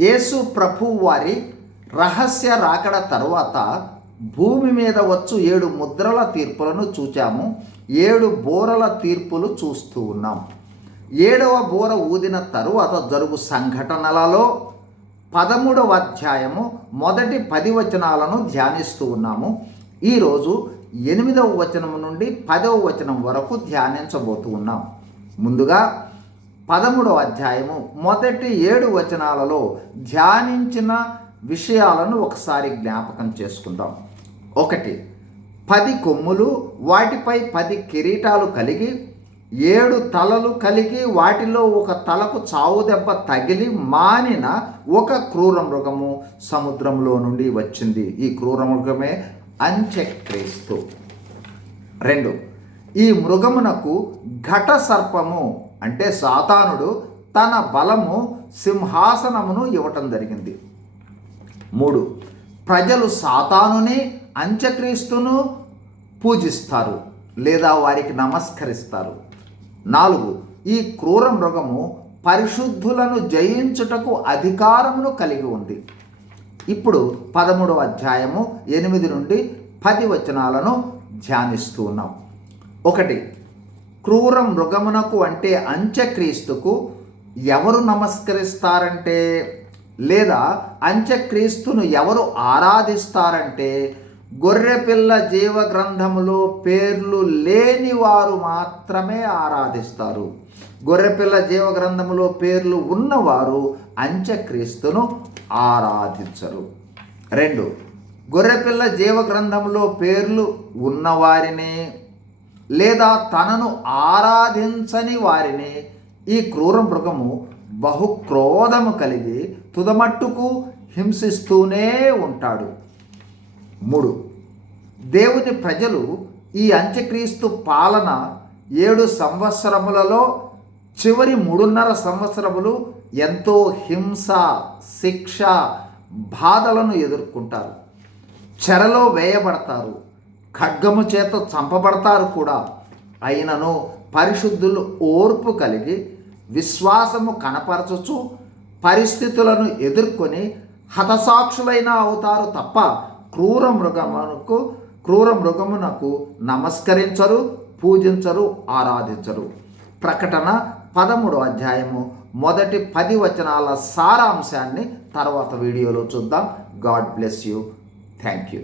యేసు ప్రభు వారి రహస్య రాకడ తరువాత భూమి మీద వచ్చు ఏడు ముద్రల తీర్పులను చూచాము ఏడు బోరల తీర్పులు చూస్తూ ఉన్నాం. ఏడవ బోర ఊదిన తరువాత జరుగు సంఘటనలలో పదమూడవ అధ్యాయము మొదటి పది వచనాలను ధ్యానిస్తూ ఉన్నాము. ఈరోజు ఎనిమిదవ వచనం నుండి పదవ వచనం వరకు ధ్యానించబోతూ ఉన్నాం. ముందుగా పదమూడవ అధ్యాయము మొదటి ఏడు వచనాలలో ధ్యానించిన విషయాలను ఒకసారి జ్ఞాపకం చేసుకుందాం. ఒకటి పది కొమ్ములు వాటిపై పది కిరీటాలు కలిగి ఏడు తలలు కలిగి వాటిలో ఒక తలకు చావు దెబ్బ తగిలి మానిన ఒక క్రూర మృగము సముద్రంలో నుండి వచ్చింది. ఈ క్రూర మృగమే అంత్యక్రీస్తు. రెండు ఈ మృగమునకు ఘట సర్పము అంటే సాతానుడు తన బలము సింహాసనమును ఇవ్వటం జరిగింది. మూడు ప్రజలు సాతానుని అంత్యక్రీస్తును పూజిస్తారు లేదా వారికి నమస్కరిస్తారు. నాలుగు ఈ క్రూర మృగము పరిశుద్ధులను జయించుటకు అధికారమును కలిగి ఉంది. ఇప్పుడు పదమూడవ అధ్యాయము ఎనిమిది నుండి పది వచనాలను ధ్యానిస్తూ ఉన్నాం. ఒకటి క్రూర మృగమునకు అంటే అంత్యక్రీస్తుకు ఎవరు నమస్కరిస్తారంటే? లేదా అంత్యక్రీస్తును ఎవరు ఆరాధిస్తారంటే? గొర్రెపిల్ల జీవ గ్రంథములో పేర్లు లేని వారు మాత్రమే ఆరాధిస్తారు. గొర్రెపిల్ల జీవ గ్రంథములో పేర్లు ఉన్నవారు అంత్యక్రీస్తును ఆరాధించరు. రెండు గొర్రెపిల్ల జీవ గ్రంథంలో పేర్లు ఉన్నవారిని లేదా తనను ఆరాధించని వారిని ఈ క్రూర మృగము బహుక్రోధము కలిగి తుదమట్టుకు హింసిస్తూనే ఉంటాడు. మూడు. దేవుని ప్రజలు ఈ అంత్యక్రీస్తు పాలన ఏడు సంవత్సరములలో చివరి మూడున్నర సంవత్సరములు ఎంతో హింస శిక్ష బాధలను ఎదుర్కొంటారు. చెరలో వేయబడతారు. ఖడ్గము చేత చంపబడతారు కూడా. అయినను పరిశుద్ధులు ఓర్పు కలిగి విశ్వాసము కనపరచుచు పరిస్థితులను ఎదుర్కొని హతసాక్షులైన అవుతారు తప్ప క్రూర మృగమునకు క్రూర మృగమునకు నమస్కరించరు పూజించరు ఆరాధించరు. ప్రకటన పదమూడు అధ్యాయము మొదటి పది వచనాల సారాంశాన్ని తర్వాత వీడియోలో చూద్దాం. God bless you. Thank you